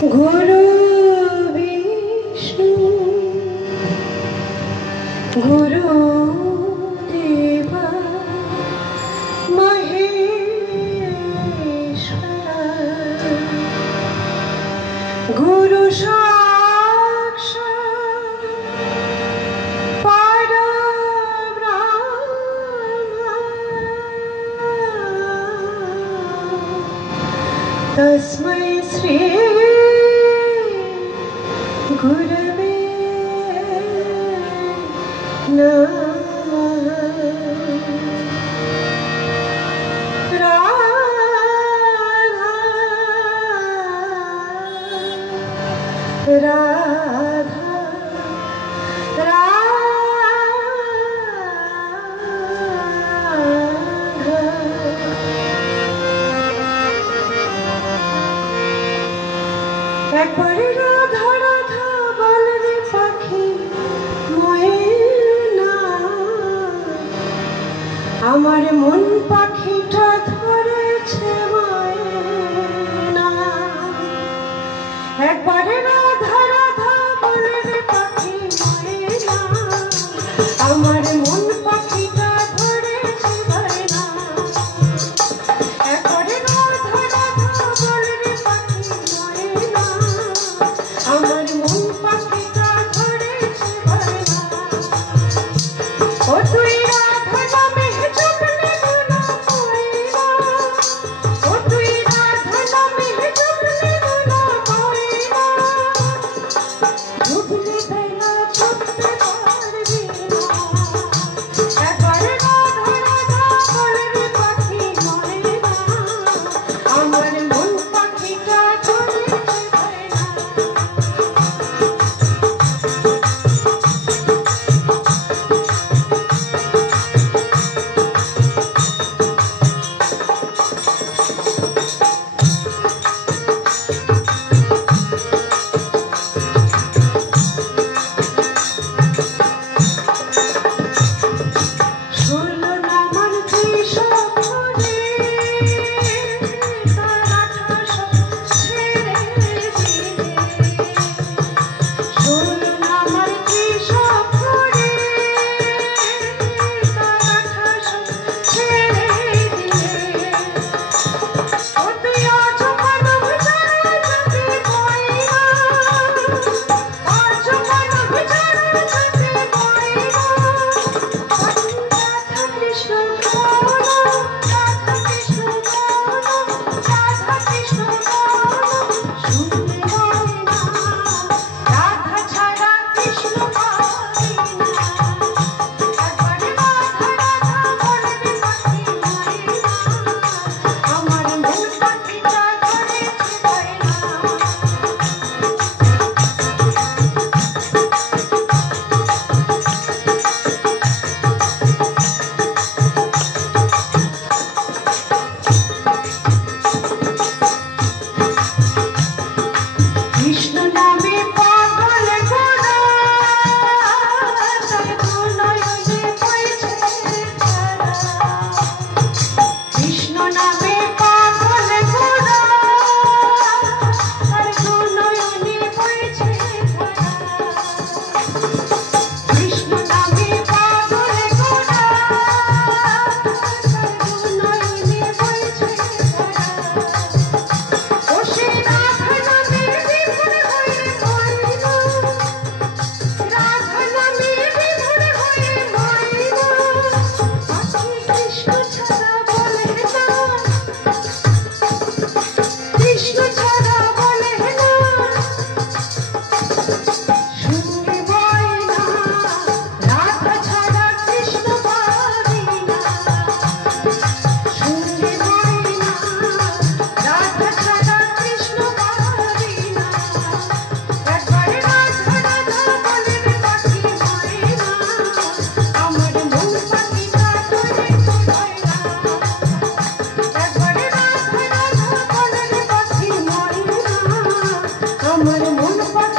गुरु विष्णु गुरु देव महेश्वर गुरु साक्षात् परब्रह्म तस्मै श्री गुरवे नमः। राधा একবারে রাধা রাধা বলরে পাখি ময়না আমার মন পাখিটা ধরেছে ময়না একবারে রাধা রাধা বলরে পাখি ময়না আমার মন পাখিটা ধরেছে ময়না একবারে রাধা রাধা বলরে পাখি ময়না আমার মন পাখিটা ধরেছে ময়না ও তুই রাধা নামে জপলে গুনা কইরা ও তুই রাধা নামে জপলে গুনা কইরা ডুবলে বেলা ছুটতে পারবি না একবারে রাধা রাধা বলরে পাখি ময়না আমার মন পাখিটা ধরেছে ময়না শুনলো না আমার কৃষক রে তার 1800 ছেড়ে দিলে শুনলো না আমার কৃষক রে তার 1800 ছেড়ে দিলে ও তুই আজ মানব যারা যাতে কইরা আজ মানব যারা যাতে কইরা রাধা কৃষ্ণ বলো রাধা কৃষ্ণ বলো রাধা কৃষ্ণ বলো শুনতে পাই না রাধা ছাড়া কৃষ্ণ পাই না একবারে রাধা রাধা বলরে পাখি ময়না আমার মন পাখিটা ধরেছে ময়না কৃষ্ণ নামে পাগল গোরা তার দুনয়নে বইছে ধারা কৃষ্ণ নামে পাগল গোরা তার দুনয়নে বইছে ধারা কৃষ্ণ নামে পাগল গোরা তার দুনয়নে বইছে ধারা ও সে রাধা নামে বিভোর হয়ে ময়না রাধা নামে বিভোর হয়ে ময়না পাখি কৃষ্ণ ছাড়া বলে না কৃষ্ণ ছাড়া বলে না শুনতে পাই না রাধা ছাড়া কৃষ্ণ পারি না শুনতে পাই না রাধা ছাড়া কৃষ্ণ পারি না একবারে রাধা রাধা বলরে পাখি ময়না আমার মন পাখিটা ধরেছে ময়না একবারে রাধা রাধা বলরে পাখি ময়না আমার মন পাখি